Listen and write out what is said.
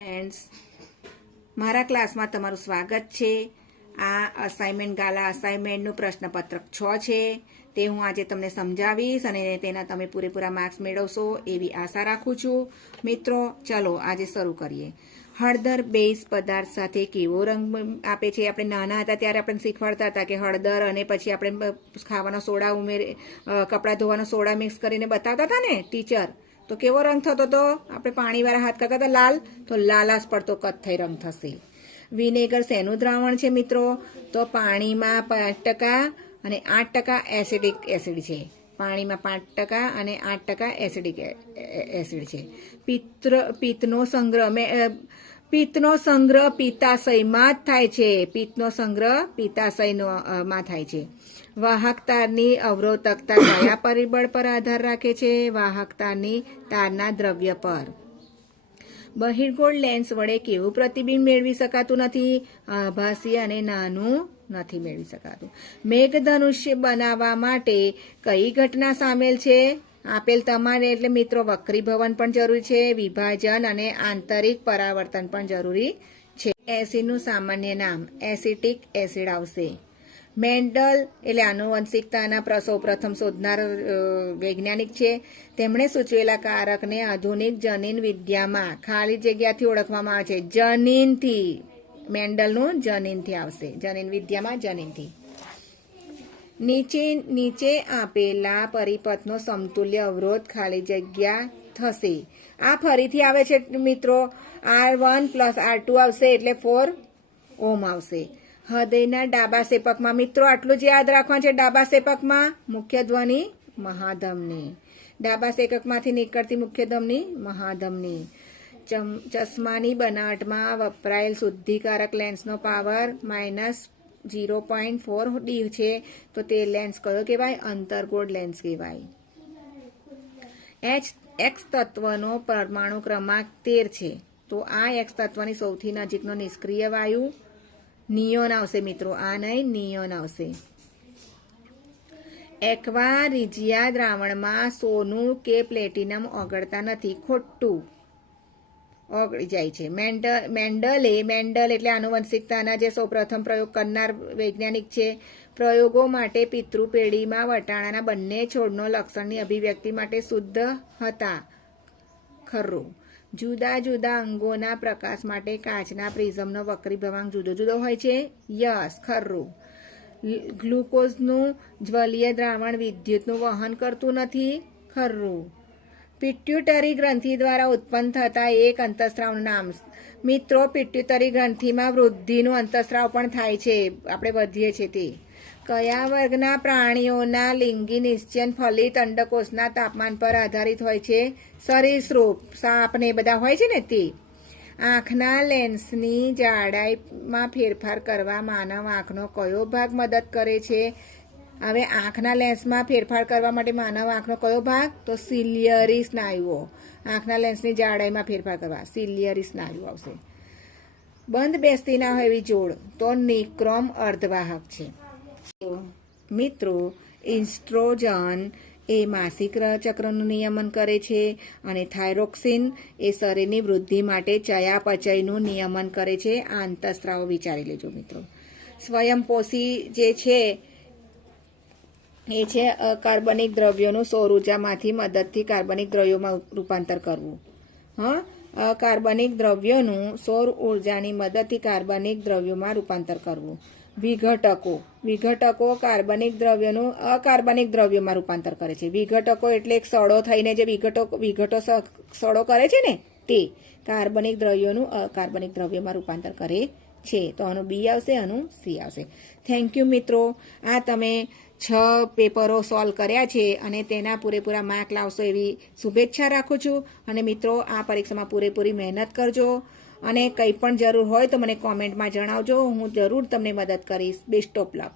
Friends, મારા ક્લાસમાં તમારું સ્વાગત છે. આ અસાઇનમેન્ટ ગાલા અસાઇનમેન્ટનું પ્રશ્નપત્રક 6 છે. તે હું આજે તમને સમજાવીશ અને તેના તમે પૂરેપૂરા માર્ક્સ મેળવશો એવી આશા રાખું છું. મિત્રો, ચલો આજે શરૂ કરીએ. હળદર બેઝ પદાર્થ સાથે કેવો રંગ આપે છે? આપણે નાના હતા ત્યારે આપણે શીખવાડતા હતા કે હળદર અને પછી આપણે ખાવાનો સોડા કપડાં ધોવાનો સોડા મિક્સ કરીને બતાવતા હતા ને ટીચર. તો કેવો રંગ થતો હતો? આપણે પાણીવાળા હાથ કરતા હતા લાલ, તો લાલાશ પડતો કથ્થઈ રંગ થશે. વિનેગર શેનું દ્રાવણ છે મિત્રો? તો પાણીમાં 5% અને 8% એસિડિક એસિડ છે. પાણીમાં 5% અને 8% એસિડિક એસિડ છે. પિત્તનો સંગ્રહ પિત્તાશયમાં જ થાય છે. પિત્તનો સંગ્રહ પિત્તાશયમાં થાય છે. વાહકતાની અવરોધકતા કયા પરિબળ પર આધાર રાખે છે? વાહકતાની તારના દ્રવ્ય પર. બહિર્ગોળ લેન્સ વડે કેવું પ્રતિબિંબ મેળવી શકાતું નથી? આભાસી અને નાનું નથી મેળવી શકાતું. મેઘધનુષ્ય બનાવવા માટે કઈ ઘટના સામેલ છે? આપેલ તમારે એટલે મિત્રો વક્રીભવન પણ જરૂરી છે, વિભાજન અને આંતરિક પરાવર્તન પણ જરૂરી છે. એસિડનું સામાન્ય નામ એસિટિક એસિડ આવશે. મેન્ડલ એટલે આનુવંશિકતાના સૌપ્રથમ શોધનાર વૈજ્ઞાનિક છે. તેમણે સૂચવેલા કારકને આધુનિક જનીન વિદ્યામાં ખાલી જગ્યાથી ઓળખવામાં આવે છે. જનીનથી. મેન્ડલનું જનીનથી આવશે. જનીન વિદ્યામાં જનીનથી. નીચે આપેલા પરિપથનો સમતુલ્ય અવરોધ ખાલી જગ્યા થશે. આ ફરીથી આવે છે મિત્રો. R1 + R2 આવશે એટલે 4 ઓહ્મ આવશે. હૃદયના ડાબા શેપકમાં મિત્રો આટલું જ યાદ રાખવાનું છે. ડાબા શેપકમાં મુખ્ય ધ્વનિ મહાધમની. ડાબા શેપકમાંથી નીકળતી મુખ્ય ધમની મહાધમની. ચશ્માની બનાવટમાં વપરાયેલ શુદ્ધિકારક લેન્સનો પાવર -0.4 D છે. તો તે લેન્સ કયો કહેવાય? અંતર્ગોળ લેન્સ કહેવાય. X તત્વનો પરમાણુ ક્રમાંક 13 છે. તો આ X તત્વની સૌથી નજીકનો નિષ્ક્રિય વાયુ નિયોન આવશે મિત્રો. આ નહીં, નિયોન આવશે. એક્વા રિજિયા દ્રાવણમાં સોનું કે પ્લેટિનમ ઓગળતા નથી. ખોટું. ઓગળી જાય છે. મેન્ડલ એટલે આનુવંશિકતાના જે સૌપ્રથમ પ્રયોગ કરનાર વૈજ્ઞાનિક છે. પ્રયોગો માટે પિતૃ પેઢીમાં વટાણાના બંને છોડનો લક્ષણની અભિવ્યક્તિ માટે શુદ્ધ હતા. ખરું. જુદા જુદા અંગોના પ્રકાશ માટે કાચના પ્રિઝમનો વક્રીભવાંક જુદો જુદો હોય છે. યસ, ખરું. ગ્લુકોઝનું જ્વલીય દ્રાવણ વિદ્યુતનું વહન કરતું નથી. ખરું. પિટ્યુટરી ગ્રંથિ દ્વારા ઉત્પન્ન થતા એક અંતઃસ્રાવનું નામ. મિત્રો, પિટ્યુટરી ગ્રંથિમાં વૃદ્ધિનું અંતઃસ્રાવ પણ થાય છે. આપણે વધીએ છીએ તે. કયા વર્ગના પ્રાણીઓના લિંગી નિશ્ચયન ફલિત અંડકોષના તાપમાન પર આધારિત હોય છે? સરીસૃપ, સાપ ને બધા હોય છે ને તે. આંખના લેન્સની જાડાઈમાં ફેરફાર કરવા માનવ આંખનો કયો ભાગ મદદ કરે છે? હવે આંખના લેન્સમાં ફેરફાર કરવા માટે માનવ આંખનો કયો ભાગ? તો સિલિયરી સ્નાયુઓ. આંખના લેન્સની જાડાઈમાં ફેરફાર કરવા સિલિયરી સ્નાયુ આવશે. બંધ બેસતી ના હોય એવી જોડ તો નિક્રોમ અર્ધવાહક છે. મિત્રો, ઇસ્ટ્રોજન એ માસિક ચક્રનું નિયમન કરે છે અને થાઇરોક્સિન એ શરીરની વૃદ્ધિ માટે ચયાપચયનું નિયમન કરે છે. આ અંતઃસ્રાવો વિચારી લેજો મિત્રો. સ્વયંપોષી જે છે એ છે અકાર્બનિક દ્રવ્યોનું સૌર ઉર્જામાંથી મદદથી કાર્બનિક દ્રવ્યોમાં રૂપાંતર કરવું. અકાર્બનિક દ્રવ્યોનું સૌર ઉર્જાની મદદથી કાર્બનિક દ્રવ્યોમાં રૂપાંતર કરવું. વિઘટકો કાર્બનિક દ્રવ્યોનું અકાર્બનિક દ્રવ્યોમાં રૂપાંતર કરે છે. વિઘટકો એટલે એક સડો થઈને જે વિઘટો સડો કરે છે ને તે કાર્બનિક દ્રવ્યોનું અકાર્બનિક દ્રવ્યોમાં રૂપાંતર કરે છે. તો આનું બી આવશે, આનું સી આવશે. થેન્ક યુ મિત્રો. આ તમે 6 પેપરો સોલ્વ કર્યા છે અને તેના પૂરેપૂરા માર્ક લાવશો એવી શુભેચ્છા રાખું છું. અને મિત્રો, આ પરીક્ષામાં પૂરેપૂરી મહેનત કરજો અને કંઈ પણ જરૂર હોય તો મને કોમેન્ટમાં જણાવજો. હું જરૂર તમને મદદ કરીશ. Best of luck.